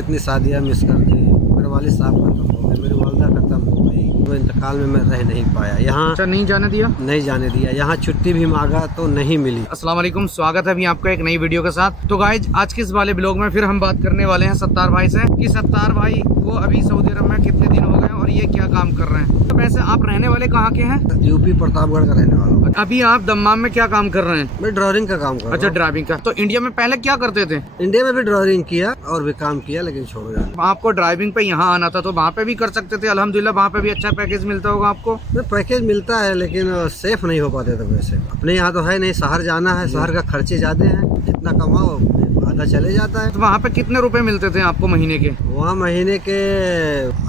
कितनी शादियाँ मिस कर दी। मेरे वालिद साहब खत्म हो गए, मेरी वालदा खत्म हो गई, तो इंतकाल में मैं रह नहीं पाया। यहाँ अच्छा, नहीं जाने दिया? नहीं जाने दिया। यहाँ छुट्टी भी मांगा तो नहीं मिली। अस्सलाम वालेकुम, स्वागत है अभी आपका एक नई वीडियो के साथ। तो गाइज आज के इस वाले ब्लॉग में फिर हम बात करने वाले हैं सत्तार भाई से कि सत्तार भाई को अभी सऊदी अरब में कितने दिन हो गए और ये क्या काम कर रहे हैं। तो वैसे आप रहने वाले कहाँ के हैं? यूपी प्रतापगढ़ का रहने वाला हूँ। अभी आप दम्माम में क्या काम कर रहे हैं? मैं ड्राइविंग का काम कर रहा अच्छा, हूँ। ड्राइविंग का। तो इंडिया में पहले क्या करते थे? इंडिया में भी ड्राइविंग किया और भी काम किया, लेकिन छोड़ो यार। आपको ड्राइविंग पे यहाँ आना था तो वहाँ पे भी कर सकते थे। अल्हम्दुलिल्लाह वहाँ पे भी अच्छा पैकेज मिलता होगा आपको। पैकेज मिलता है लेकिन सेफ नहीं हो पाते थे वैसे। अपने यहाँ तो है नहीं, शहर जाना है, शहर का खर्चे ज्यादा हैं, जितना कमाओ आधा चले जाता है। तो वहाँ पे कितने रुपए मिलते थे आपको महीने के? वहाँ महीने के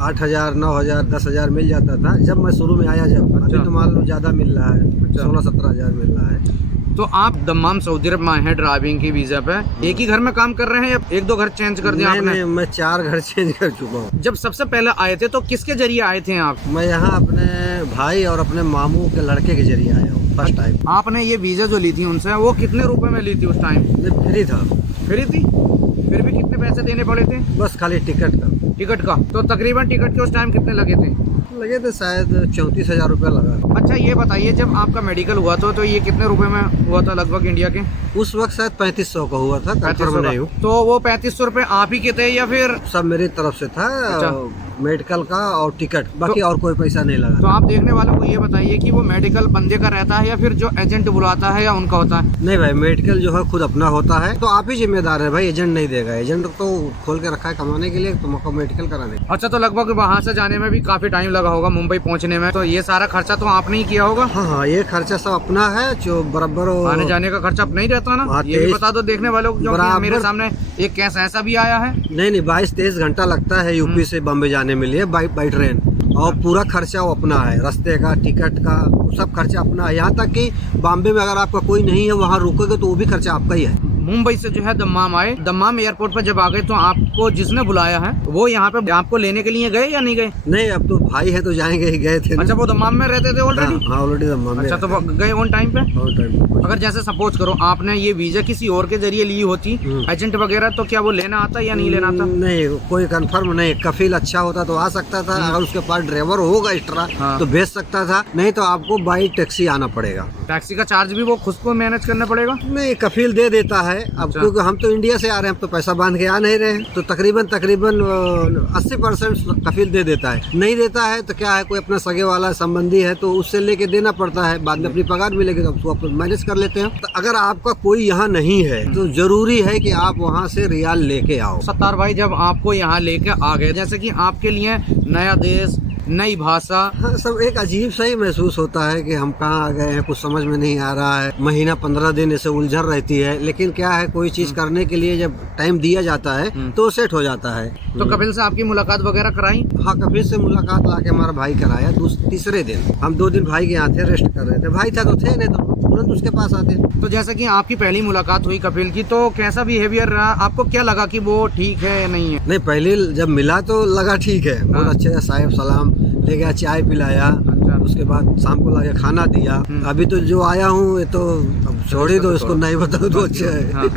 8,000, 9,000, 10,000 मिल जाता था जब मैं शुरू में आया। जब अभी तो मान लो ज्यादा मिल रहा है, 16-17 हजार मिल रहा है। तो आप दम्माम सऊदी अरब में आए हैं ड्राइविंग की वीजा पे। एक ही घर में काम कर रहे हैं या एक दो घर चेंज कर दिया आपने? नहीं, मैं 4 घर चेंज कर चुका हूँ। जब सबसे पहले आए थे तो किसके जरिए आए थे आप? मैं यहाँ अपने भाई और अपने मामू के लड़के के जरिए आया हूँ फर्स्ट टाइम। आपने ये वीजा जो ली थी उनसे, वो कितने रुपए में ली थी उस टाइम? फ्री था। फ्री थी? फिर भी कितने पैसे देने पड़े थे? बस खाली टिकट का। टिकट का? तो तकरीबन टिकट के उस टाइम कितने लगे थे? लगे थे शायद 34,000 रुपया लगा। अच्छा, ये बताइए जब आपका मेडिकल हुआ था तो ये कितने रुपए में हुआ था लगभग इंडिया के? उस वक्त शायद 3500 का हुआ था, कंफर्म नहीं हूँ। तो वो 3500 रुपए आप ही के थे या फिर? सब मेरी तरफ से था। अच्छा। मेडिकल का और टिकट, बाकी और कोई पैसा नहीं लगा। तो आप देखने वालों को ये बताइए कि वो मेडिकल बंदे का रहता है या फिर जो एजेंट बुलाता है या उनका होता है? नहीं भाई, मेडिकल जो है खुद अपना होता है, तो आप ही जिम्मेदार है भाई, एजेंट नहीं देगा। एजेंट तो खोल के रखा है कमाने के लिए, तुमको मेडिकल कराने। अच्छा, तो लगभग वहाँ से जाने में भी काफी टाइम लगा होगा मुंबई पहुँचने में, तो ये सारा खर्चा तो आपने ही किया होगा? हाँ, ये खर्चा सब अपना है, जो बराबर आने जाने का खर्चा अपना ही रहता है ना? ये भी बता दो देखने वालों को, जो मेरे सामने एक केस ऐसा भी आया है। नहीं, 22-23 घंटा लगता है यूपी से बम्बे जाने में लिए बाई ट्रेन, और पूरा खर्चा वो अपना है, रास्ते का, टिकट का, सब खर्चा अपना है। यहाँ तक कि बॉम्बे में अगर आपका कोई नहीं है, वहाँ रुकोगे तो वो भी खर्चा आपका ही है। मुंबई से जो है दम्माम आए, दम्माम एयरपोर्ट पर जब आ गए तो आपको जिसने बुलाया है वो यहाँ पे आपको लेने के लिए गए या नहीं गए? नहीं, अब तो भाई है तो जाएंगे ही, गए थे। अच्छा, वो दम्माम में रहते थे ऑलरेडी? हाँ, ऑलरेडी दम्माम में। अच्छा, तो गए ऑन टाइम पे? On time. अगर जैसे सपोज करो आपने ये वीजा किसी और के जरिए ली होती, एजेंट वगैरह, तो क्या वो लेना आता या नहीं लेना आता? नहीं, कोई कंफर्म नहीं। कफील अच्छा होता तो आ सकता था, अगर उसके पास ड्राइवर होगा एक्स्ट्रा तो भेज सकता था, नहीं तो आपको बाई टैक्सी आना पड़ेगा। टैक्सी का चार्ज भी वो खुद को मैनेज करना पड़ेगा? नहीं, कफील दे देता है। अब क्योंकि हम तो इंडिया से आ रहे हैं, तो पैसा बांध के आ नहीं रहे हैं, तो तकरीबन 80% कफील दे देता है। नहीं देता है तो क्या है, कोई अपना सगे वाला संबंधी है तो उससे लेके देना पड़ता है। बाद में अपनी पगार मिलेगी तो उसको मैनेज कर लेते हैं। तो अगर आपका कोई यहाँ नहीं है तो जरूरी है कि आप वहाँ से रियाल लेके आओ। सत्तार भाई, जब आपको यहाँ लेके आ गए, जैसे कि आपके लिए नया देश, नई भाषा, हाँ, सब एक अजीब सा ही महसूस होता है कि हम कहाँ आ गए हैं, कुछ समझ में नहीं आ रहा है। महीना 15 दिन ऐसे उलझन रहती है, लेकिन क्या है, कोई चीज करने के लिए जब टाइम दिया जाता है तो सेट हो जाता है। तो कपिल से आपकी मुलाकात वगैरह कराई? हाँ, कपिल से मुलाकात लाके हमारा भाई कराया। तीसरे दिन हम 2 दिन भाई के यहाँ थे, रेस्ट कर रहे थे। भाई था तो थे, नहीं तो तुरंत उसके पास आते। तो जैसे कि आपकी पहली मुलाकात हुई कपिल की, तो कैसा बिहेवियर रहा? आपको क्या लगा कि वो ठीक है या नहीं है? नहीं, पहले जब मिला तो लगा ठीक है, बहुत अच्छे है। साहिब सलाम ले गया, चाय पिलाया, उसके बाद शाम को लाके खाना दिया। अभी तो जो आया हूँ ये तो छोड़ ही दो, इसको नहीं बताओ तो अच्छा है। हाँ।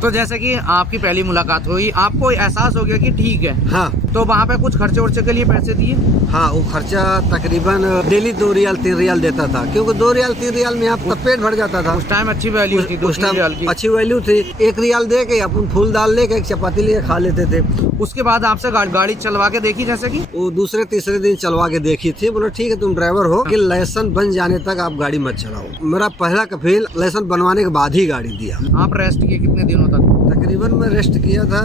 तो जैसे कि आपकी पहली मुलाकात हुई, आपको एहसास हो गया कि ठीक है। हाँ, तो वहाँ पे कुछ खर्चे वर्चे के लिए पैसे दिए? हाँ, वो खर्चा तकरीबन डेली 2 रियाल 3 रियाल देता था, क्योंकि 2 रियाल 3 रियाल में आपका पेट भर जाता था। उस टाइम अच्छी वैल्यू थी, उस टाइम अच्छी वैल्यू थी। 1 रियाल दे के अपन फूल दाल लेके एक चपाती लेके खा लेते थे। उसके बाद आपसे गाड़ी चलवा के देखी, जैसे कि वो दूसरे तीसरे दिन चलवा के देखी थी। बोले ठीक है, तुम ड्राइवर हो, कि लाइसेंस बन जाने तक आप गाड़ी मत चलाओ। मेरा पहला कफील लाइसेंस बनवाने के बाद ही गाड़ी दिया। आप रेस्ट किए कितने दिनों तक? तकरीबन मैं रेस्ट किया था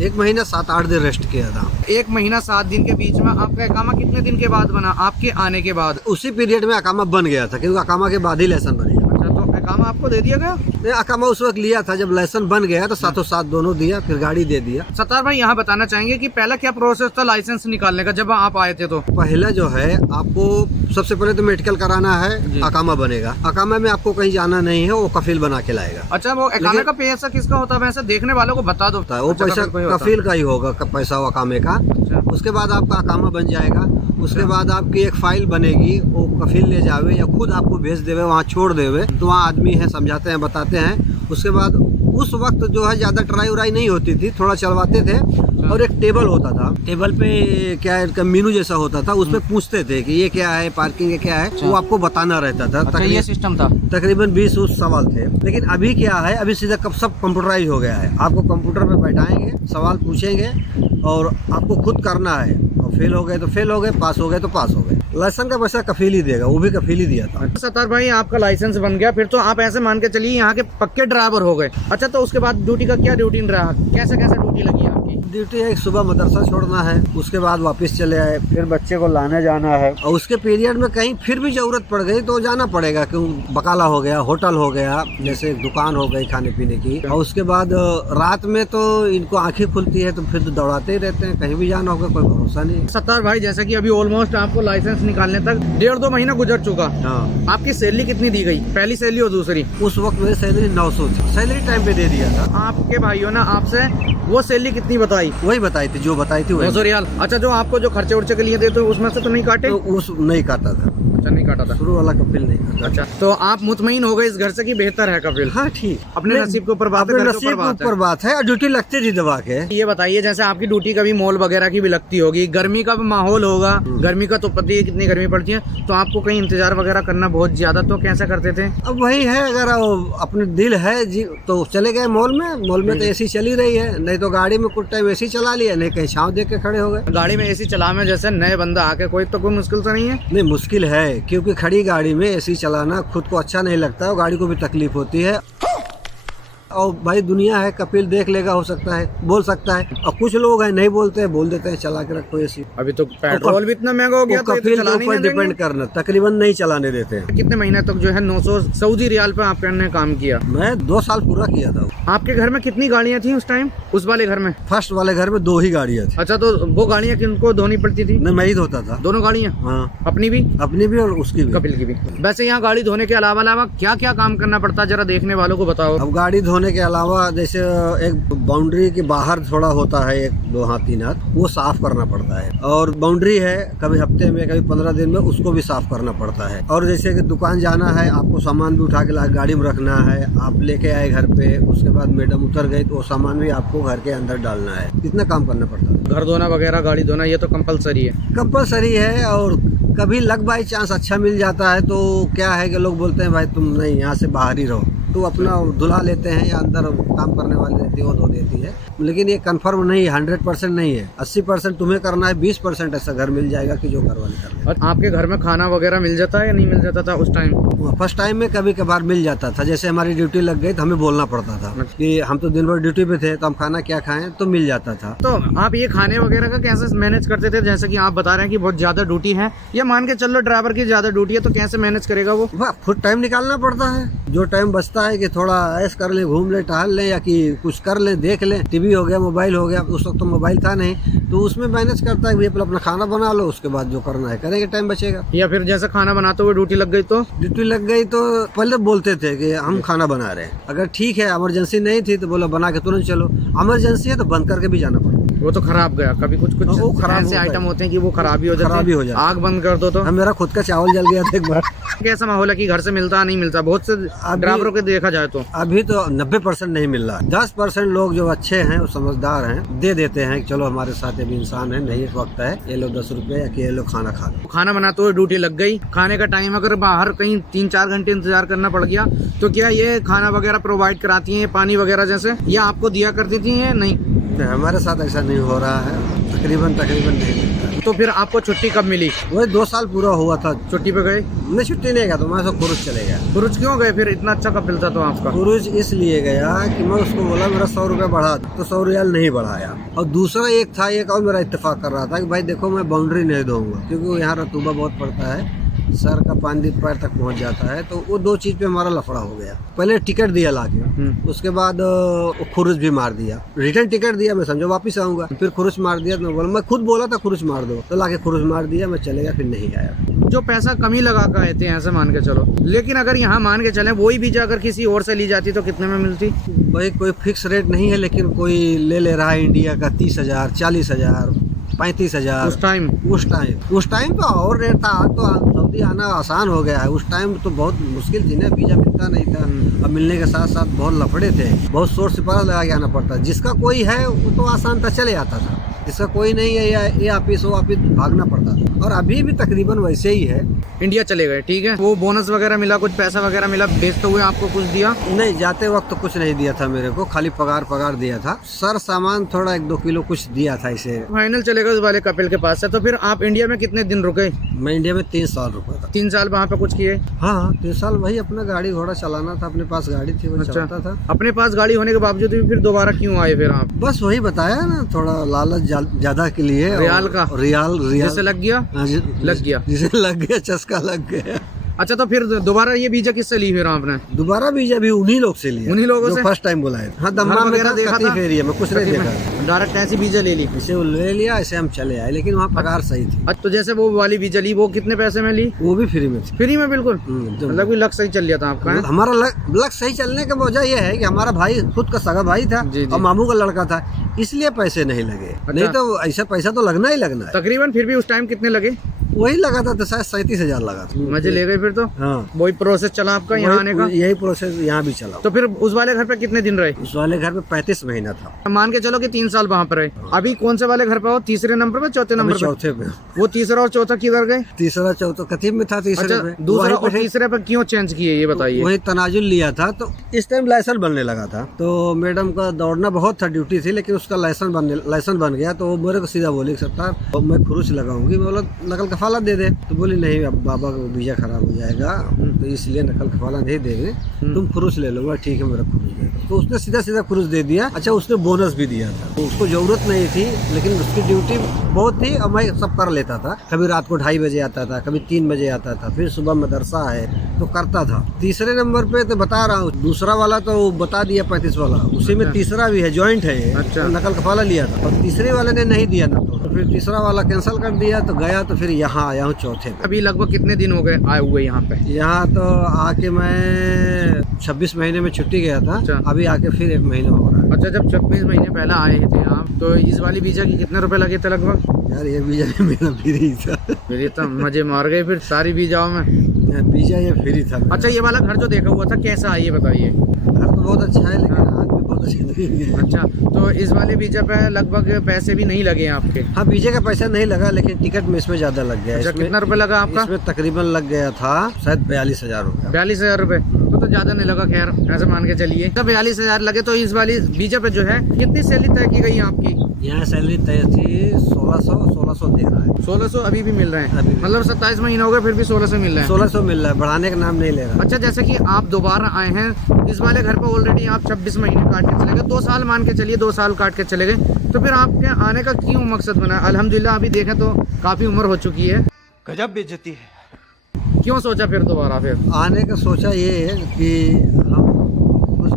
1 महीना 7-8 दिन रेस्ट किया था। 1 महीना 7 दिन के बीच में आपका अकामा कितने दिन के बाद बना? आपके आने के बाद? उसी पीरियड में अकामा बन गया था, क्योंकि अकामा के बाद ही लाइसेंस बनेगा। अच्छा, तो अकामा आपको दे दिया गया? नहीं, अकामा उस वक्त लिया था जब लाइसेंस बन गया तो साथों साथ दोनों दिया, फिर गाड़ी दे दिया। सत्तार भाई, यहाँ बताना चाहेंगे कि पहला क्या प्रोसेस था लाइसेंस निकालने का जब आप आए थे? तो पहला जो है, आपको सबसे पहले तो मेडिकल कराना है, अकामा बनेगा। अकामा में आपको कहीं जाना नहीं है, वो कफील बना के लाएगा। अच्छा, वो अकामे का पैसा किसका होता है? वैसे देखने वालों को बता दो। वो पैसा कफील का ही होगा, पैसा अकामे का। उसके बाद आपका अकामा बन जाएगा। उसके बाद आपकी एक फाइल बनेगी, वो कफील ले जावे या खुद आपको भेज देवे, वहाँ छोड़ देवे, तो वहाँ आदमी है, समझाते हैं, बताते हैं। उसके बाद उस वक्त जो है ज्यादा ट्राई उराई नहीं होती थी, थोड़ा चलवाते थे। और एक टेबल होता था, टेबल पे क्या है इनका मेनू जैसा होता था, उसपे पूछते थे कि ये क्या है, पार्किंग है क्या है, वो आपको बताना रहता था। ये सिस्टम था। तकरीबन 20 सवाल थे। लेकिन अभी क्या है, अभी सीधा कब सब कंप्यूटराइज हो गया है। आपको कंप्यूटर पे बैठाएंगे, सवाल पूछेंगे और आपको खुद करना है। और फेल हो गए तो फेल हो गए, पास हो गए तो पास हो गए। लाइसेंस का पैसा कफील ही देगा, वो भी कफील ही दिया था। सत्तार भाई आपका लाइसेंस बन गया, फिर तो आप ऐसे मान के चलिए यहाँ के पक्के ड्राइवर हो गए। अच्छा, तो उसके बाद ड्यूटी का क्या रूटीन रहा, कैसे कैसे ड्यूटी लगी आपकी? ड्यूटी है, सुबह मदरसा छोड़ना है, उसके बाद वापस चले आए, फिर बच्चे को लाने जाना है। और उसके पीरियड में कहीं फिर भी जरूरत पड़ गई तो जाना पड़ेगा, क्यों बकाला हो गया, होटल हो गया, जैसे दुकान हो गई खाने पीने की। और उसके बाद रात में तो इनको आंखें खुलती है तो फिर तो दौड़ाते ही रहते हैं, कहीं भी जाना होगा कोई भरोसा नहीं। सत्तार भाई जैसे कि अभी ऑलमोस्ट आपको लाइसेंस निकालने तक 1.5-2 महीना गुजर चुका। हाँ। आपकी सैलरी कितनी दी गई, पहली सैलरी और दूसरी? उस वक्त मेरी सैलरी 900 थी, सैलरी टाइम पे दे दिया था। आपके भाइयों ने आपसे वो सैलरी कितनी बताई? वही बताई थी, जो बताई थी वही। 200 रियाल। अच्छा, जो आपको जो खर्चे उर्चे के लिए देते उसमें से तो नहीं काटे? तो उस नहीं काटा था। अच्छा, नहीं काटा था। शुरू वाला कपिल नहीं काटा। अच्छा, तो आप मुतमईन हो गए इस घर से कि बेहतर है कपिल? हाँ ठीक, अपने नसीब के ऊपर बात है, अपने घर के नसीब ऊपर बात के ऊपर बात है। और ड्यूटी लगती थी दबा के। ये बताइए, जैसे आपकी ड्यूटी कभी मॉल वगैरह की भी लगती होगी, गर्मी का भी माहौल होगा, गर्मी का तो पता ही है कितनी गर्मी पड़ती है, तो आपको कहीं इंतजार वगैरह करना बहुत ज्यादा, तो कैसे करते थे? अब वही है, अगर अपने दिल है जी तो चले गए मॉल में। मॉल में तो एसी चली रही है, नहीं तो गाड़ी में कुछ टाइम एसी चला लिया, नहीं कहीं छांव देख के खड़े हो गए। गाड़ी में एसी चला में जैसे नए बंदा आके कोई तो कोई मुश्किल तो नहीं है? नहीं, मुश्किल है, क्योंकि खड़ी गाड़ी में एसी चलाना खुद को अच्छा नहीं लगता है और गाड़ी को भी तकलीफ होती है। और भाई दुनिया है, कपिल देख लेगा, हो सकता है बोल सकता है। और कुछ लोग हैं नहीं बोलते हैं, बोल देते हैं चला के रखो एसी। अभी तो पेट्रोल भी इतना महंगा हो गया, तो कपिल के ऊपर डिपेंड करना, तकरीबन नहीं चलाने देते हैं। कितने महीने तक जो है 900 सऊदी रियाल पे आपने काम किया? मैं 2 साल पूरा किया था। आपके घर में कितनी गाड़ियाँ थी उस टाइम, उस वाले घर में? फर्स्ट वाले घर में 2 ही गाड़ियाँ थी। अच्छा, तो वो गाड़ियाँ किनको धोनी पड़ती थी? नहीं, मैं ही धोता था दोनों गाड़ियाँ? हाँ, अपनी भी और उसकी भी, कपिल की भी। वैसे यहाँ गाड़ी धोने के अलावा क्या क्या काम करना पड़ता है, जरा देखने वालों को बताओ। अब गाड़ी धोने के अलावा जैसे एक बाउंड्री के बाहर थोड़ा होता है, 1-2 हाथ 3 हाथ, वो साफ करना पड़ता है। और बाउंड्री है, कभी हफ्ते में कभी 15 दिन में उसको भी साफ करना पड़ता है। और जैसे कि दुकान जाना है, आपको सामान भी उठा के गाड़ी में रखना है, आप लेके आए घर पे, उसके बाद मैडम उतर गई तो वो सामान भी आपको घर के अंदर डालना है। इतना काम करना पड़ता है। घर धोना वगैरह, गाड़ी धोना, ये तो कंपलसरी है? कंपलसरी है। और कभी लक बाई चांस अच्छा मिल जाता है तो क्या है कि लोग बोलते हैं भाई तुम नहीं, यहाँ से बाहर ही रहो, तो अपना धुला लेते हैं या अंदर काम करने वाली रहती है वो धो देती है। लेकिन ये कंफर्म नहीं है, 100% नहीं है। 80% तुम्हें करना है, 20% ऐसा घर मिल जाएगा कि जो घर वाले कर लें। और आपके घर में खाना वगैरह मिल जाता है या नहीं मिल जाता था उस टाइम? फर्स्ट टाइम में कभी कभार मिल जाता था, जैसे हमारी ड्यूटी लग गई तो हमें बोलना पड़ता था कि हम तो दिन भर ड्यूटी पे थे, तो हम खाना क्या खाएं, तो मिल जाता था। तो आप ये खाने वगैरह का कैसे मैनेज करते थे? जैसे कि आप बता रहे हैं कि बहुत ज्यादा ड्यूटी है, या मान के चलो ड्राइवर की ज्यादा ड्यूटी है, तो कैसे मैनेज करेगा वो? खुद टाइम निकालना पड़ता है। जो टाइम बचता है कि थोड़ा ऐश कर ले, घूम ले, टहल ले, या कि कुछ कर ले, देख ले, टीवी हो गया, मोबाइल हो गया। उस वक्त तो मोबाइल था नहीं, तो उसमें मैनेज करता है कि अपना खाना बना लो, उसके बाद जो करना है करेंगे, टाइम बचेगा। या फिर जैसे खाना बनाते हुए ड्यूटी लग गई तो? ड्यूटी लग गई तो पहले बोलते थे कि हम खाना बना रहे हैं। अगर ठीक है, इमरजेंसी नहीं थी तो बोला बना के तुरंत चलो। इमरजेंसी है तो बंद करके भी जाना पड़ता। वो तो खराब गया, कभी कुछ वो खराब ऐसे आइटम होते हैं कि वो खराब ही हो जाते हैं। आग बंद कर दो तो? मेरा खुद का चावल जल गया था एक बार। कैसा माहौल है कि घर से मिलता नहीं मिलता? बहुत से ड्राइवरों के देखा जाए तो अभी तो 90% नहीं मिल रहा। 10% लोग जो अच्छे हैं, वो समझदार हैं, दे देते हैं कि चलो हमारे साथ भी इंसान है, नहीं वक्त है, ये लो 10 रुपए, या कि ये लो खाना खा लो। खाना बनाते हुए ड्यूटी लग गई, खाने का टाइम अगर बाहर कहीं 3-4 घंटे इंतजार करना पड़ गया, तो क्या ये खाना वगैरह प्रोवाइड कराती हैं, पानी वगैरह जैसे, या आपको दिया करती थी या नहीं? हमारे साथ ऐसा नहीं हो रहा है, तकरीबन नहीं मिलता है। तो फिर आपको छुट्टी कब मिली? वही 2 साल पूरा हुआ था। छुट्टी पे गए? नहीं, छुट्टी नहीं गया तो मैं खुरुज चले गया। खुरुज क्यों गए फिर? इतना अच्छा कपिल था तो आपका? खुरुज इसलिए गया कि मैं उसको बोला मेरा 100 रुपये बढ़ा, तो 100 रियाल नहीं बढ़ाया। और दूसरा एक और मेरा इत्तेफाक कर रहा था कि भाई देखो मैं बाउंड्री नहीं दूंगा, क्योंकि यहाँ रतूबा बहुत पड़ता है, सर का पानी पैर तक पहुंच जाता है। तो वो 2 चीज पे हमारा लफड़ा हो गया। पहले टिकट दिया लाके, उसके बाद खुरुज भी मार दिया। रिटर्न टिकट दिया, मैं समझो वापस आऊंगा, फिर खुरुज मार दिया। तो मैं खुद बोला था खुरुज मार दो, तो लाके खुरुज मार दिया, मैं चले गया, फिर नहीं आया। जो पैसा कमी लगा कर आए थे ऐसे मान के चलो, लेकिन अगर यहाँ मान के चले वही वीजा अगर किसी और से ली जाती तो कितने में मिलती? भाई कोई फिक्स रेट नहीं है, लेकिन कोई ले रहा है इंडिया का 30,000, 40,000, 35,000 उस टाइम तो और रेट था। तो सऊदी आना आसान हो गया है। उस टाइम तो बहुत मुश्किल थी ना, वीजा मिलता नहीं था, अब मिलने के साथ साथ बहुत लफड़े थे, बहुत सोच सिपारा लगा के आना पड़ता। जिसका कोई है वो तो आसान था, चले आता था, जिसका कोई नहीं है या ये ऑफिस वो ऑफिस भागना पड़ता था। और अभी भी तकरीबन वैसे ही है। इंडिया चले गए, ठीक है, वो बोनस वगैरह मिला, कुछ पैसा वगैरह मिला, भेजते हुए आपको कुछ दिया? नहीं, जाते वक्त तो कुछ नहीं दिया था मेरे को, खाली पगार दिया था। सर सामान थोड़ा 1-2 किलो कुछ दिया था इसे। फाइनल चले गए उस वाले कपिल के पास से। तो फिर आप इंडिया में कितने दिन रुके? मैं इंडिया में 3 साल रुका था। 3 साल वहाँ पे कुछ किए? हाँ, 3 साल वही अपना गाड़ी घोड़ा चलाना था, अपने पास गाड़ी थी वो चलाता था। अपने पास गाड़ी होने के बावजूद भी फिर दोबारा क्यों आए फिर आप? बस वही बताया ना, थोड़ा लालच ज्यादा के लिए। रियाल का? रियाल जैसे लग गया? हाँ, लग गया, जिसे लग गया, चस्का लग गया। अच्छा, तो फिर दोबारा ये वीजा किससे ली फिर आपने? दोबारा वीजा भी उन्हीं लोग से लिया, उन्हीं लोगों से? फर्स्ट टाइम बुलाए। हाँ, दम्मा वगैरह देखा था? एरिया में कुछ नहीं देखा, डायरेक्ट ऐसी वीजा ले ली? इसे वो ले लिया, ऐसे हम चले आए, लेकिन वहाँ पगार सही थी। अच्छा, तो जैसे वो वाली वीजा ली, वो कितने पैसे में ली? वो भी फ्री में थी। फ्री में? बिल्कुल, मतलब कि लक सही चल गया था आपका? है? हमारा लक सही चलने का वजह यह है कि हमारा भाई खुद का सगा भाई था और मामू का लड़का था, इसलिए पैसे नहीं लगे। नहीं तो ऐसा पैसा तो लगना ही लगना है। तकरीबन फिर भी उस टाइम कितने लगे? वही लगा था, तो शायद 37,000 लगा था। मजे ले गए फिर तो? हाँ, वही प्रोसेस चला आपका यहाँ आने का? यही प्रोसेस यहाँ भी चला। तो फिर उस वाले घर पे कितने दिन रहे? उस वाले घर पे 35 महीना था। मान के चलो कि 3 साल वहाँ पर रहे। अभी कौन से वाले घर पे हो? तीसरे नंबर पे, चौथे नंबर पे? चौथे पे। वो तीसरा और चौथा किधर गए? तीसरा चौथा कथीब में था, तीसरे पे। दूसरा और तीसरे पे क्यों चेंज किए ये बताइए? वही तनाजुल लिया था, तो इस टाइम लाइसेंस बनने लगा था, तो मैडम का दौड़ना बहुत था, ड्यूटी थी, लेकिन उसका लाइसेंस बन गया। तो वो मेरे को सीधा बोली, सत्तार मैं खुरुच लगाऊंगी। मैं बोला नकल कफाला दे दे, तो बोली नहीं, अब बाबा का वीजा खराब हो जाएगा, तो इसलिए नकल कफाला नहीं देंगे, तुम खुरुच ले लो। ठीक है, मेरा खुरुच दे दो। तो उसने सीधा खुरुच दे दिया। अच्छा, उसने बोनस भी दिया था, तो उसको जरूरत नहीं थी, लेकिन उसकी ड्यूटी बहुत थी और मैं सब कर लेता था। कभी रात को 2:30 बजे आता था, कभी 3 बजे आता था, फिर सुबह मदरसा है तो करता था। तीसरे नंबर पे तो बता रहा हूँ, दूसरा वाला तो बता दिया 35 वाला, उसी में तीसरा भी है, ज्वाइंट है। अच्छा, नकल कफाला लिया था और तीसरे वाले ने नहीं दिया ना, तो फिर तीसरा वाला कैंसिल कर दिया। तो गया, तो फिर यहाँ आया हूँ चौथे पे। अभी लगभग कितने दिन हो गए आए हुए यहाँ पे? यहाँ तो आके मैं 26 महीने में छुट्टी गया था। अच्छा। अभी आके फिर 1 महीना हो रहा है। अच्छा, जब 26 महीने पहले आए थे आप, तो इस वाली वीजा की कितने रुपए लगे थे लगभग? यार, ये वीजा भी मेरा फ्री था। फिर ये तो मजे मार गए फिर सारी वीजाओं में। वीजा ये फ्री था। अच्छा, ये वाला घर जो देखा हुआ था कैसा है ये बताइए? घर तो बहुत अच्छा है, लेकिन आदमी बहुत अच्छे नहीं है। अच्छा, तो इस वाले वीजा पे लगभग पैसे भी नहीं लगे आपके? हाँ, वीजे का पैसा नहीं लगा, लेकिन टिकट में इसमें ज्यादा लग गया। अच्छा, कितना रुपए लगा आपका? इसमें तकरीबन लग गया था शायद 42,000 रुपया। 42,000 रुपए तो ज्यादा नहीं लगा, खैर ऐसे मान के चलिए। तो 42,000 लगे। तो इस वाली वीजा पे जो है कितनी सैलरी तय की गई आपकी? यहाँ सैलरी तय थी 1600 दे रहा है। 1600 अभी भी मिल रहे हैं? अभी भी। मतलब 27 महीने हो गए फिर भी 1600 मिल रहे हैं? 1600 मिल रहा है, बढ़ाने का नाम नहीं ले रहा। अच्छा, जैसे कि आप दोबारा आए हैं इस वाले घर पे, ऑलरेडी आप 26 महीने काट के चले गए, 2 साल मान के चलिए, 2 साल काट के चले गए, तो फिर आपके आने का क्यों मकसद बना? अल्हम्दुलिल्लाह अभी देखें तो काफी उम्र हो चुकी है। गजब बेइज्जती है। क्यों सोचा फिर दोबारा? फिर आने का सोचा ये है कि हम कुछ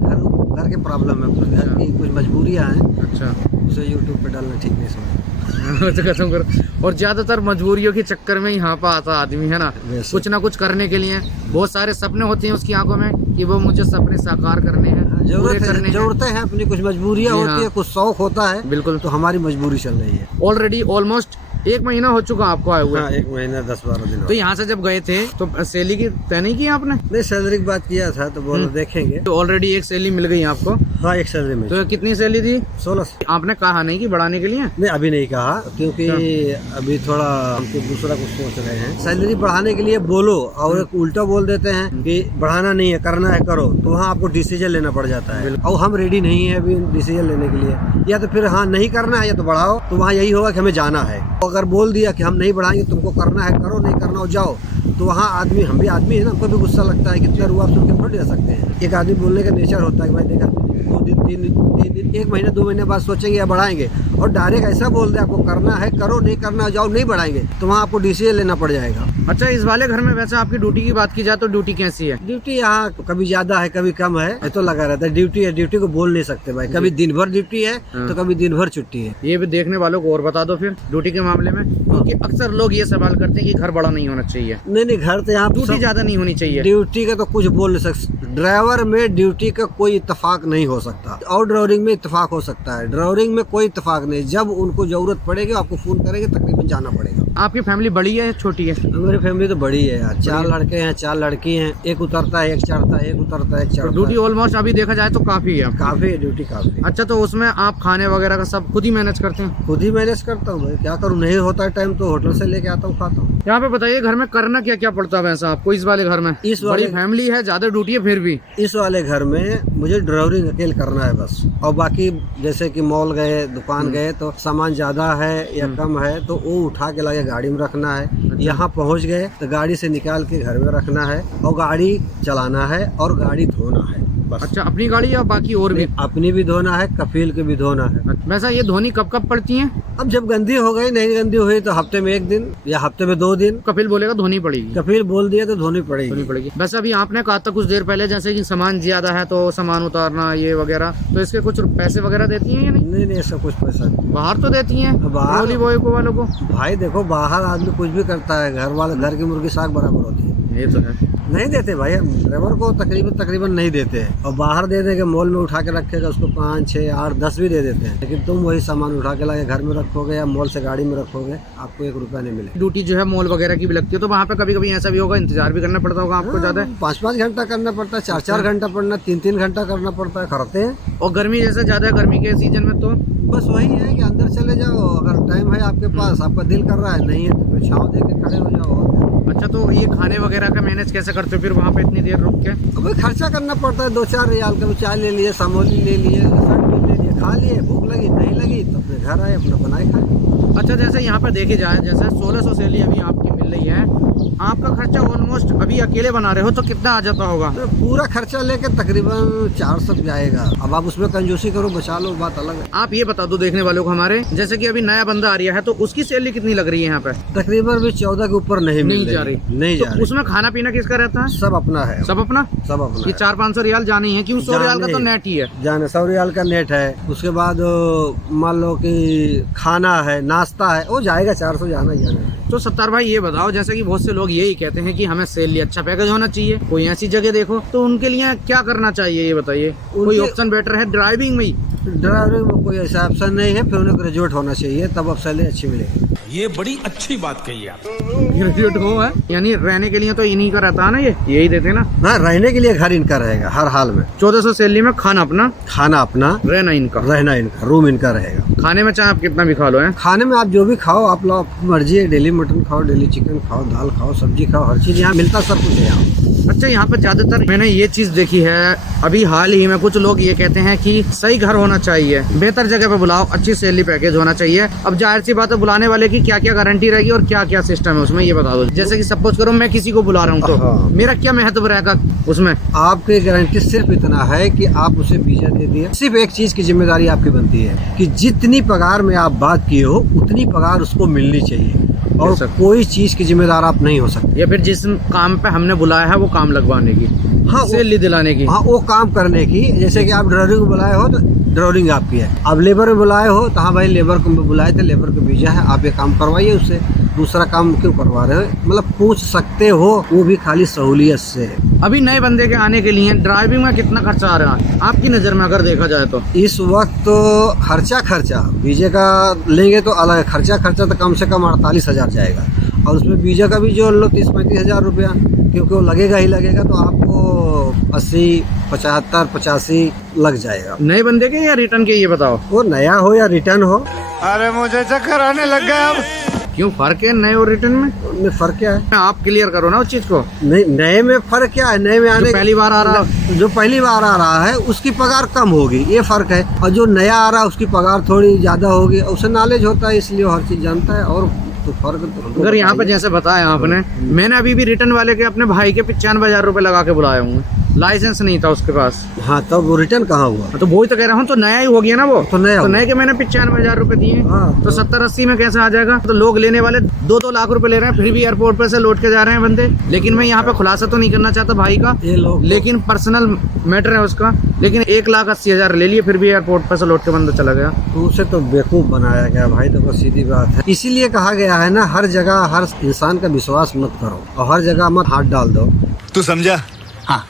घर के प्रॉब्लम है, कुछ घर की कुछ मजबूरियाँ हैं। अच्छा, उसे यूट्यूब पे डालना ठीक नहीं समझा। तो खत्म करो। और ज्यादातर मजबूरियों के चक्कर में यहाँ पर आता आदमी, है ना, कुछ ना कुछ करने के लिए। बहुत सारे सपने होते हैं उसकी आंखों में कि वो मुझे सपने साकार करने हैं, जरूरतें हैं अपनी, कुछ मजबूरियाँ होती है, कुछ शौक होता है। बिल्कुल, तो हमारी मजबूरी चल रही है। ऑलरेडी ऑलमोस्ट 1 महीना हो चुका आपको आए हुए? हाँ, 1 महीना 10-12 दिन। तो यहाँ से जब गए थे तो सैलरी की तय नहीं की आपने? नहीं, सैलरी की बात किया था, तो बोलो देखेंगे। तो ऑलरेडी एक सैलरी मिल गई आपको? हाँ, एक सैलरी में। तो कितनी सैलरी थी? 1600। आपने कहा नहीं कि बढ़ाने के लिए? नहीं, अभी नहीं कहा, क्योंकि अभी थोड़ा हमको दूसरा कुछ सोच रहे हैं। सैलरी बढ़ाने के लिए बोलो और एक उल्टा बोल देते हैं कि बढ़ाना नहीं है, करना है करो, तो वहाँ आपको डिसीजन लेना पड़ जाता है। और हम रेडी नहीं है अभी डिसीजन लेने के लिए। या तो फिर हाँ नहीं करना है या तो बढ़ाओ, तो वहाँ यही होगा कि हमें जाना है। अगर बोल दिया कि हम नहीं बढ़ाएंगे, तुमको करना है करो, नहीं करना हो जाओ, तो वहाँ आदमी, हम भी आदमी है ना, हमको भी गुस्सा लगता है। कितना रुआ आप सुन के थोड़ी रह सकते हैं। एक आदमी बोलने का नेचर होता है कि भाई देखा 2 दिन 3 दिन 1 महीना 2 महीने बाद सोचेंगे या बढ़ाएंगे, और डायरेक्ट ऐसा बोल दे आपको करना है करो, नहीं करना जाओ, नहीं बढ़ाएंगे, तो वहाँ आपको डिसीजन लेना पड़ जाएगा। अच्छा, इस वाले घर में वैसे आपकी ड्यूटी की बात की जाए तो ड्यूटी कैसी है? ड्यूटी यहाँ कभी ज्यादा है कभी कम है, ये तो लगा रहता है। ड्यूटी है, ड्यूटी को बोल नहीं सकते भाई। कभी दिन भर ड्यूटी है तो कभी दिन भर छुट्टी है। ये भी देखने वालों को और बता दो फिर ड्यूटी के मामले में, क्योंकि अक्सर लोग ये सवाल करते हैं कि घर बड़ा नहीं होना चाहिए। नहीं, घर तो यहाँ ड्यूटी ज्यादा नहीं होनी चाहिए। ड्यूटी का तो कुछ बोल नहीं सकते। ड्राइवर में ड्यूटी का कोई इत्तेफाक नहीं हो सकता, और ड्राइवरिंग में इत्तेफाक हो सकता है। ड्राइवरिंग में कोई इत्तेफाक नहीं। जब उनको जरूरत पड़ेगी आपको फोन करेंगे, तकरीबन जाना पड़ेगा। आपकी फैमिली बड़ी है या छोटी है? मेरी फैमिली तो बड़ी है यार, 4 लड़के हैं 4 लड़की हैं, एक उतरता है एक चढ़ता है, एक उतरता है एक चढ़ता है। ड्यूटी ऑलमोस्ट अभी देखा जाए तो काफी है। काफी है ड्यूटी काफी। अच्छा, तो उसमें आप खाने वगैरह का सब खुद ही मैनेज करते हैं? खुद ही मैनेज करता हूँ भाई, क्या करूँ, नहीं होता है टाइम तो होटल से लेके आता हूँ, खाता हूँ। यहाँ पे बताइए घर में करना क्या क्या पड़ता है वैसा आपको इस वाले घर में? इस वाले बड़ी फैमिली है, ज्यादा ड्यूटी है, फिर भी इस वाले घर में मुझे ड्राइवरिंग अकेले करना है बस। और बाकी जैसे कि मॉल गए, दुकान गए तो सामान ज्यादा है या कम है तो वो उठा के लाके गाड़ी में रखना है। यहाँ पहुँच गए तो गाड़ी से निकाल के घर में रखना है और गाड़ी चलाना है और गाड़ी धोना है बस। अच्छा, अपनी गाड़ी या बाकी और भी? अपनी भी धोना है, कफील के भी धोना है। वैसा ये धोनी कब कब पड़ती है? अब जब गंदी हो गई, नहीं गंदी हुई तो हफ्ते में 1 दिन या हफ्ते में 2 दिन। कपिल बोलेगा धोनी पड़ेगी। कफील बोल दिया तो धोनी धोनी पड़ेगी। पड़ेगी। वैसे अभी आपने कहा था कुछ देर पहले जैसे कि सामान ज्यादा है तो सामान उतारना ये वगैरह, तो इसके कुछ पैसे वगैरह देती हैं या नहीं? नहीं नहीं, ऐसा कुछ पैसा नहीं। बाहर तो देती हैं बाहर- ट्रॉली बॉय को वालों को? भाई देखो, बाहर आदमी कुछ भी करता है, घर वाले घर की मुर्गी साग बराबर होती है। ये तो है। नहीं देते भाई, हम ड्राइवर को तकरीबन नहीं देते हैं। और बाहर दे देंगे, मॉल में उठा के रखेगा उसको 5, 6, 8, 10 भी दे देते हैं। लेकिन तुम वही सामान उठा के लाके घर में रखोगे या मॉल से गाड़ी में रखोगे, आपको 1 रुपया नहीं मिलेगा। ड्यूटी जो है मॉल वगैरह की भी लगती है तो वहाँ पे कभी कभी ऐसा भी होगा, इंतजार भी करना पड़ता होगा आपको ज्यादा? 5-5 घंटा करना पड़ता है, 4-4 घंटा पड़ना, 3-3 घंटा करना पड़ता है, करते हैं। और गर्मी जैसे ज्यादा है, गर्मी के सीजन में तो बस वही है कि अंदर चले जाओ, अगर टाइम है आपके पास, आपका दिल कर रहा है, नहीं है तो फिर छाँव दे के खड़े हो जाओ। और क्या। अच्छा, तो ये खाने वगैरह का मैनेज कैसे करते हो फिर वहाँ पे इतनी देर रुक के? अब खर्चा करना पड़ता है, 2-4 रियाल का चाय ले लिए, समोली ले लिए, सैंडविच ले लिए, खा लिए, भूख लगी नहीं लगी तो अपने घर आए, अपना बनाए खाए। अच्छा, जैसे यहाँ पे देखे जाए जैसे 1600 सैलरी अभी आपकी मिल रही है, आपका खर्चा ऑलमोस्ट अभी अकेले बना रहे हो तो कितना आ जाता होगा? तो पूरा खर्चा लेके तकरीबन 400 जाएगा। अब आप उसमें कंजूसी करो, बचा लो, बात अलग है। आप ये बता दो देखने वालों को हमारे, जैसे कि अभी नया बंदा आ रहा है तो उसकी सैलरी कितनी लग रही है यहाँ पे? तकरीबन भी 14 के ऊपर नहीं जा रही। नहीं जा तो रही। उसमें खाना पीना किसका रहता है? सब अपना है, सब अपना। सब अपना ये है। 400-500 रियाल जाने ही है, क्यों 100 रियाल का तो जाने। नेट ही है। जाने 100 रियाल का नेट है। उसके बाद मान लो कि खाना है, नाश्ता है, वो जाएगा 400, जाना ही जाना है। तो सत्तार भाई ये बताओ, जैसे कि बहुत से लोग यही कहते हैं कि हमें सैलरी अच्छा पैकेज होना चाहिए, कोई ऐसी जगह देखो, तो उनके लिए क्या करना चाहिए ये बताइए? कोई ऑप्शन बेटर है ड्राइविंग में ही? ड्राइविंग में कोई ऐसा ऑप्शन नहीं है, फिर उन्हें ग्रेजुएट होना चाहिए, तब अब सैलरी अच्छी मिलेगी। ये बड़ी अच्छी बात कही आप। ग्रेजुएट हो है, यानी रहने के लिए तो इन्हीं का रहता है ना, यही देते ना? हाँ, रहने के लिए घर इनका रहेगा हर हाल में। 1400 सैलरी में खाना अपना, खाना अपना, रहना इनका, रहना इनका, रूम इनका रहेगा। खाने में चाहे आप कितना भी खा लो है। खाने में आप जो भी खाओ, आप लोग आपकी मर्जी है, डेली मटन खाओ, डेली चिकन खाओ, दाल खाओ, सब्जी खाओ, हर चीज यहाँ मिलता, सब कुछ है यहाँ। अच्छा, यहाँ पे ज्यादातर मैंने ये चीज देखी है अभी हाल ही में, कुछ लोग ये कहते हैं कि सही घर होना चाहिए, बेहतर जगह पे बुलाओ, अच्छी सैलरी पैकेज होना चाहिए। अब जाहिर सी बात है, बुलाने वाले की क्या क्या गारंटी रहेगी और क्या क्या सिस्टम है उसमें, ये बता दो। जैसे कि सपोज करो मैं किसी को बुला रहा हूँ तो हाँ। मेरा क्या महत्व रहेगा उसमें? आपकी गारंटी सिर्फ इतना है कि आप उसे वीजा दे दिए। सिर्फ एक चीज की जिम्मेदारी आपकी बनती है कि जितनी पगार में आप बात किए हो उतनी पगार उसको मिलनी चाहिए, और कोई चीज की जिम्मेदार आप नहीं हो सकते। या फिर जिस काम पे हमने बुलाया है वो काम लगवाने की, हाँ, सैलरी दिलाने की। हाँ, वो काम करने की। जैसे कि आप ड्राइवरिंग में बुलाए हो तो ड्राइवरिंग आपकी है। आप लेबर में बुलाए हो तो हाँ भाई, लेबर को बुलाए थे, लेबर का वीजा है, आप ये काम करवाइए उससे, दूसरा काम क्यों करवा रहे हो, मतलब पूछ सकते हो, वो भी खाली सहूलियत से। अभी नए बंदे के आने के लिए ड्राइविंग में कितना खर्चा आ रहा है आपकी नज़र में अगर देखा जाए तो? इस वक्त तो खर्चा वीजे का लेंगे तो अलग है, खर्चा तो कम से कम 48,000 जाएगा, और उसमें वीजा का भी जो लो 30-35 हज़ार रुपया, क्योंकि वो लगेगा ही लगेगा, तो आपको 80, 75, 85 लग जाएगा। नए बंदे के या रिटर्न के, ये बताओ? वो नया हो या रिटर्न हो। अरे मुझे चक्कर आने लग गया अब। क्यों फर्क है नए और रिटर्न में? उनमें फर्क क्या है? आप क्लियर करो ना उस चीज को। नहीं, नए में फर्क क्या है? नए में आने पहली बार आ रहा जो पहली बार आ रहा है उसकी पगार कम होगी, ये फर्क है, और जो नया आ रहा है उसकी पगार थोड़ी ज्यादा होगी, उसे नॉलेज होता है इसलिए हर चीज जानता है, और तो फर्क तो अगर यहाँ पे जैसे बताया आपने, मैंने अभी भी रिटर्न वाले के अपने भाई के 95,000 रुपए लगा के बुलाया हूँ, लाइसेंस नहीं था उसके पास। हाँ, तब वो रिटर्न कहाँ हुआ? तो वही तो कह रहा हूँ, तो नया ही हो गया ना वो, तो नया तो नए के मैंने 95,000 रुपए दिए, हाँ, तो 70-80 में कैसे आ जाएगा? तो लोग लेने वाले 2-2 लाख रुपए ले रहे हैं, फिर भी एयरपोर्ट पे से लौट के जा रहे हैं बंदे। लेकिन मैं यहाँ पे खुलासा तो नहीं करना चाहता भाई का, ये लोग लेकिन पर्सनल मैटर है उसका, लेकिन 1,80,000 ले लिए, फिर भी एयरपोर्ट पे से लौट के बंदा चला गया। तो उसे तो बेवकूफ बनाया गया भाई, देखो सीधी बात है। इसीलिए कहा गया है ना, हर जगह हर इंसान का विश्वास मत करो, और हर जगह मत हाथ डाल दो। तू समझा? हाँ।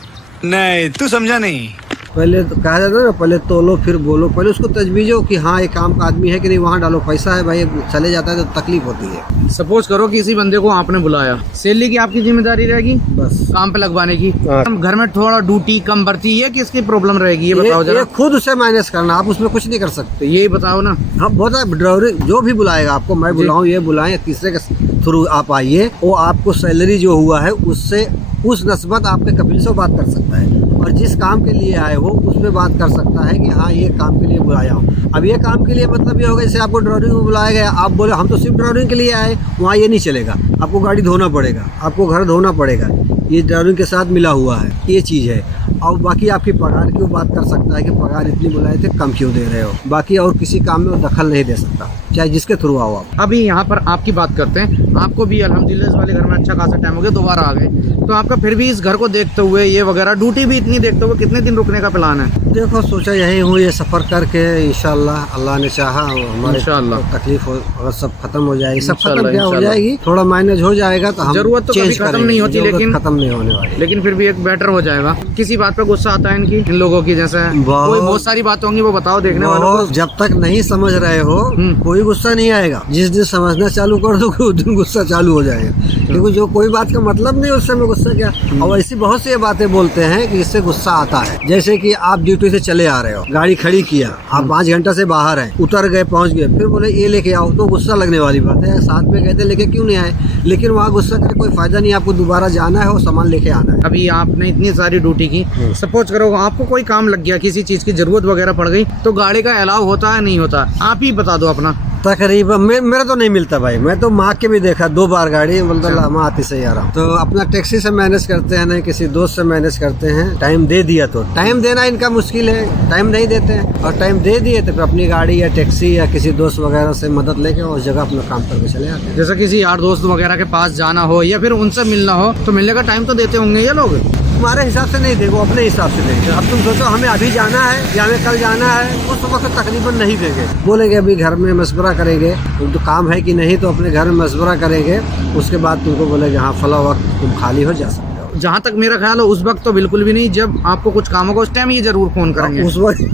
नहीं, तू समझा नहीं। पहले तो कहा जाता है ना, पहले तोलो फिर बोलो, पहले उसको तजवीज़ो कि हाँ ये काम का आदमी है कि नहीं, वहाँ डालो, पैसा है भाई, चले जाता है तो तकलीफ होती है। सपोज करो किसी बंदे को आपने बुलाया, सैलरी की आपकी जिम्मेदारी रहेगी बस काम पे लगवाने की, हाँ। घर में थोड़ा ड्यूटी कम बढ़ती है, किसकी प्रॉब्लम रहेगी ये बताओ ये जरा। खुद उसे मैनेज करना, आप उसमें कुछ नहीं कर सकते। तो यही बताओ ना। हाँ बहुत है, ड्राइवर जो भी बुलाएगा आपको, मैं बुलाऊं ये बुलाएं या तीसरे के थ्रू आप आइए, वो आपको सैलरी जो हुआ है उससे उस नस्बत आपके कपिल से बात कर सकता है, और जिस काम के लिए आए हो उसमें बात कर सकता है कि हाँ ये काम के लिए बुलाया हूँ। अब ये काम के लिए मतलब ये होगा जैसे आपको ड्राइविंग में बुलाया गया, आप बोले हम तो सिर्फ ड्राइविंग के लिए आए, वहाँ ये नहीं चलेगा, आपको गाड़ी धोना पड़ेगा, आपको घर धोना पड़ेगा, ये ड्राइविंग के साथ मिला हुआ है, ये चीज़ है। और बाकी आपकी पगार की वो बात कर सकता है कि पगार इतनी बुलाए थे कम क्यों दे रहे हो, बाकी और किसी काम में वो दखल नहीं दे सकता, चाहे जिसके थ्रू आओ आप। अभी यहाँ पर आपकी बात करते हैं, आपको भी अल्हम्दुलिल्लाह इस वाले घर में अच्छा खासा टाइम हो गया, दोबारा आ गए, तो आपका फिर भी इस घर को देखते हुए ये वगैरह ड्यूटी भी इतनी देखते हुए कितने दिन रुकने का प्लान है? देखो सोचा यही हूँ, ये सफ़र करके इंशाल्लाह अल्लाह ने चाहा हमारे इंशाल्लाह। तकलीफ अगर सब खत्म हो जाएगी, सब खत्म इंशाल्लाह, क्या हो इंशाल्लाह। जाएगी, थोड़ा मैनेज हो जाएगा तो हम जरूरत तो कभी चेंज खत्म करेंगे, नहीं होती, जरूरत लेकिन खत्म नहीं होने वाली। लेकिन फिर भी एक बेटर हो जाएगा। किसी बात पे गुस्सा आता है इन लोगों की, जैसे कोई बहुत सारी बातें होंगी वो बताओ देखने वालों को। जब तक नहीं समझ रहे हो कोई गुस्सा नहीं आएगा, जिस दिन समझना चालू कर दो उस दिन गुस्सा चालू हो जाएगा, क्योंकि जो कोई बात का मतलब नहीं उससे में गुस्सा क्या। और ऐसी बहुत सी बातें बोलते हैं कि इससे गुस्सा आता है, जैसे कि आप ड्यूटी से चले आ रहे हो, गाड़ी खड़ी किया, आप 5 घंटा से बाहर हैं, उतर गए पहुंच गए, फिर बोले ये लेके आओ, तो गुस्सा लगने वाली बात है। साथ में कहते लेके क्यों नहीं आए, लेकिन वहाँ गुस्सा करके कोई फायदा नहीं, आपको दोबारा जाना है और सामान लेके आना है। अभी आपने इतनी सारी ड्यूटी की, सपोज करो आपको कोई काम लग गया, किसी चीज की जरूरत वगैरह पड़ गई, तो गाड़ी का अलाउ होता है नहीं होता, आप ही बता दो अपना। तकरीबन मेरा तो नहीं मिलता भाई, मैं तो माँ के भी देखा 2 बार गाड़ी, मतलब माँ आती से आ रहा हूँ, तो अपना टैक्सी से मैनेज करते हैं, नहीं किसी दोस्त से मैनेज करते हैं। टाइम दे दिया तो टाइम देना इनका मुश्किल है, टाइम नहीं देते हैं, और टाइम दे दिए तो फिर अपनी गाड़ी या टैक्सी या किसी दोस्त वगैरह से मदद लेके उस जगह अपना काम करके चले आते हैं। जैसे किसी यार दोस्त वगैरह के पास जाना हो या फिर उनसे मिलना हो, तो मिलने का टाइम तो देते होंगे ये लोग? तुम्हारे हिसाब से नहीं देंगे, अपने हिसाब से देंगे। अब तुम सोचो हमें अभी जाना है या हमें कल जाना है, उस वक्त तकरीबन नहीं देंगे, बोलेंगे अभी घर में मशवरा करेंगे, तो काम है कि नहीं, तो अपने घर में मशवरा करेंगे, उसके बाद तुमको बोलेंगे हाँ फला वक्त तुम खाली हो जा सकते हो। जहाँ तक मेरा ख्याल हो उस वक्त तो बिल्कुल भी नहीं, जब आपको कुछ काम होगा उस टाइम ये जरूर फोन करेंगे। उस वक्त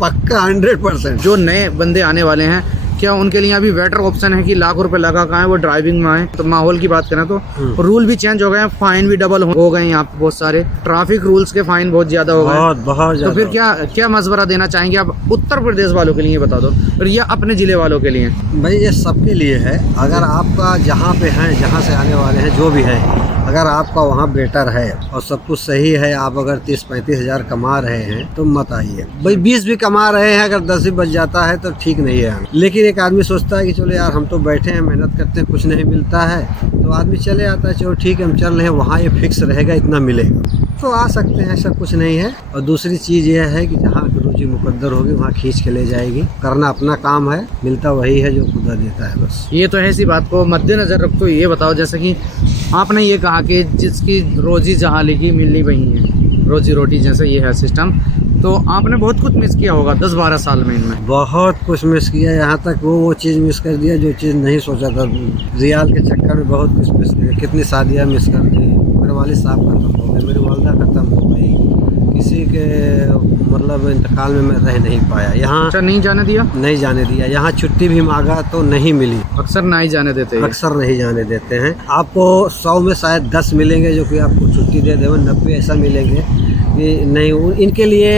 पक्का 100%। जो नए बंदे आने वाले हैं, क्या उनके लिए अभी बेटर ऑप्शन है कि लाख रुपए लगा का है वो ड्राइविंग में आए? तो माहौल की बात करें तो रूल भी चेंज हो गए हैं, फाइन भी डबल हो गए हैं यहाँ पे, बहुत सारे ट्रैफिक रूल्स के फाइन बहुत ज्यादा हो गए हैं। बहुत तो फिर क्या क्या मशवरा देना चाहेंगे आप उत्तर प्रदेश वालों के लिए, बता दो, और या अपने जिले वालों के लिए? भाई ये सबके लिए है, अगर आपका जहाँ पे हैं, जहाँ से आने वाले हैं, जो भी है, अगर आपका वहाँ बेटर है और सब कुछ सही है, आप अगर 30-35 हज़ार कमा रहे हैं तो मत आइए। भाई 20 भी कमा रहे हैं, अगर 10 भी बच जाता है तो ठीक नहीं है। लेकिन एक आदमी सोचता है कि चलो यार हम तो बैठे हैं, मेहनत करते हैं, कुछ नहीं मिलता है, तो आदमी चले आता है, चलो ठीक है हम चल रहे हैं, वहाँ ये फिक्स रहेगा इतना मिलेगा, तो आ सकते हैं, ऐसा कुछ नहीं है। और दूसरी चीज़ यह है कि जहाँ रुचि मुकद्दर होगी वहाँ खींच के ले जाएगी, करना अपना काम है, मिलता वही है जो खुदा देता है बस। ये तो है, इसी बात को मद्देनजर रखते हुए ये बताओ, जैसे कि आपने ये कहा कि जिसकी रोजी जहाँ लिखी मिलनी वही है, रोजी रोटी जैसे ये है सिस्टम, तो आपने बहुत कुछ मिस किया होगा 10-12 साल में इनमें। बहुत कुछ मिस किया, यहाँ तक वो चीज़ मिस कर दिया जो चीज़ नहीं सोचा था। रियाल के चक्कर में बहुत कुछ मिस किया, कितनी शादियाँ मिस कर दी, मेरे वालिद साहब खत्म हो गए, मेरी वालदा खत्म हो गई, किसी के मतलब इंतकाल में मैं रह नहीं पाया, यहाँ अच्छा नहीं जाने दिया? नहीं जाने दिया, यहाँ छुट्टी भी मांगा तो नहीं मिली, अक्सर नहीं जाने देते हैं। अक्सर नहीं जाने देते हैं। आपको 100 में शायद 10 मिलेंगे जो कि आपको छुट्टी दे देंगे, 90 ऐसा मिलेंगे कि नहीं। इनके लिए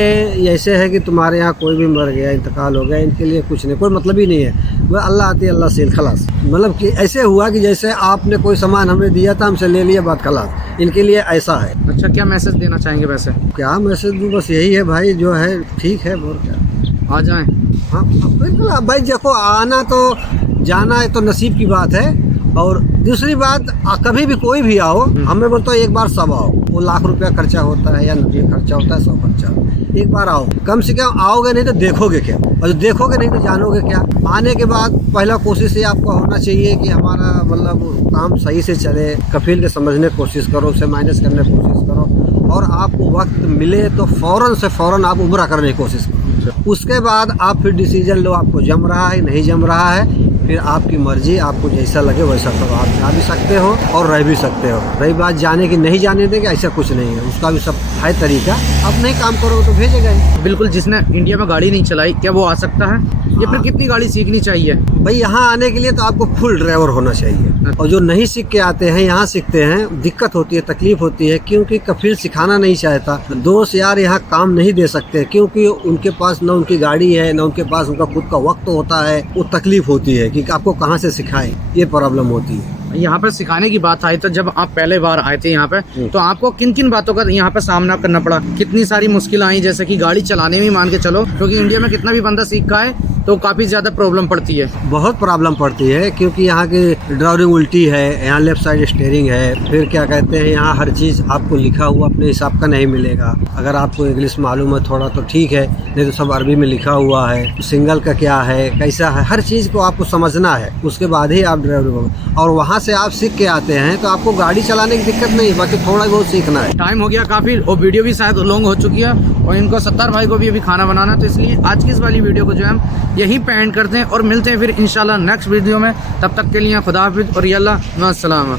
ऐसे है कि तुम्हारे यहाँ कोई भी मर गया, इंतकाल हो गया, इनके लिए कुछ नहीं, कोई मतलब ही नहीं है, वह अल्लाह आती है अल्लाह से खलास। मतलब कि ऐसे हुआ कि जैसे आपने कोई सामान हमें दिया था, हमसे ले लिया, बात खलास। इनके लिए ऐसा है। अच्छा, क्या मैसेज देना चाहेंगे वैसे? क्या मैसेज दूँ, बस यही है भाई, जो है ठीक है, और क्या, आ जाएं। हाँ बिल्कुल भाई, देखो आना तो जाना है तो नसीब की बात है। और दूसरी बात, कभी भी कोई भी आओ, हमें बोलते एक बार सब आओ, वो लाख रुपया खर्चा होता है या 90 खर्चा होता है, 100 खर्चा, एक बार आओ, कम से कम आओगे नहीं तो देखोगे क्या, और देखोगे नहीं तो जानोगे क्या। आने के बाद पहला कोशिश ये आपका होना चाहिए कि हमारा मतलब काम सही से चले, कफील के समझने की कोशिश करो, उसे मैनेज करने की कोशिश करो, और आपको वक्त मिले तो फ़ौरन से फ़ौरन आप उम्रा करने की कोशिश करो। उसके बाद आप फिर डिसीजन लो, आपको जम रहा है नहीं जम रहा है, फिर आपकी मर्जी, आपको जैसा लगे वैसा करो। आप जा भी सकते हो और रह भी सकते हो। रही बात जाने की, नहीं जाने देंगे ऐसा कुछ नहीं है, उसका भी सब है तरीका। अब नहीं काम करोगे तो भेजेगा ही। बिल्कुल, जिसने इंडिया में गाड़ी नहीं चलाई क्या वो आ सकता है, या फिर कितनी गाड़ी सीखनी चाहिए? भाई यहाँ आने के लिए तो आपको फुल ड्राइवर होना चाहिए, और जो नहीं सीख के आते हैं यहाँ सीखते हैं, दिक्कत होती है, तकलीफ होती है, क्योंकि कफिल सिखाना नहीं चाहता। दोस्त यार यहाँ काम नहीं दे सकते, क्योंकि उनके पास न उनकी गाड़ी है, न उनके पास उनका खुद का वक्त होता है। वो तकलीफ होती है कि आपको कहाँ से सिखाएं, ये प्रॉब्लम होती है। यहाँ पर सिखाने की बात आई तो जब आप पहले बार आए थे यहाँ पे, तो आपको किन किन बातों का यहाँ पे सामना करना पड़ा? कितनी सारी मुश्किल आई, जैसे कि गाड़ी चलाने में मान के चलो, क्योंकि इंडिया में कितना भी बंदा सीख का है तो काफी ज्यादा प्रॉब्लम पड़ती है। बहुत प्रॉब्लम पड़ती है, क्योंकि यहाँ की ड्राइविंग उल्टी है, यहाँ लेफ्ट साइड स्टीयरिंग है, फिर क्या कहते हैं यहाँ हर चीज़ आपको लिखा हुआ अपने हिसाब का नहीं मिलेगा। अगर आपको इंग्लिश मालूम है थोड़ा तो ठीक है, नहीं तो सब अरबी में लिखा हुआ है। सिंगल का क्या है, कैसा है, हर चीज़ को आपको समझना है, उसके बाद ही आप ड्राइविंग होगा। और वहाँ से आप सीख के आते हैं तो आपको गाड़ी चलाने की दिक्कत नहीं, बाकी थोड़ा बहुत सीखना है। टाइम हो गया काफी और वीडियो भी शायद लॉन्ग हो चुकी है, और इनको सत्तार भाई को भी अभी खाना बनाना, तो इसलिए आज की इस वाली वीडियो को जो है हम यहीं पे एंड करते हैं और मिलते हैं फिर इंशाल्लाह नेक्स्ट वीडियो में। तब तक के लिए खुदा हाफिज़ और यल्ला मअस्सलाम।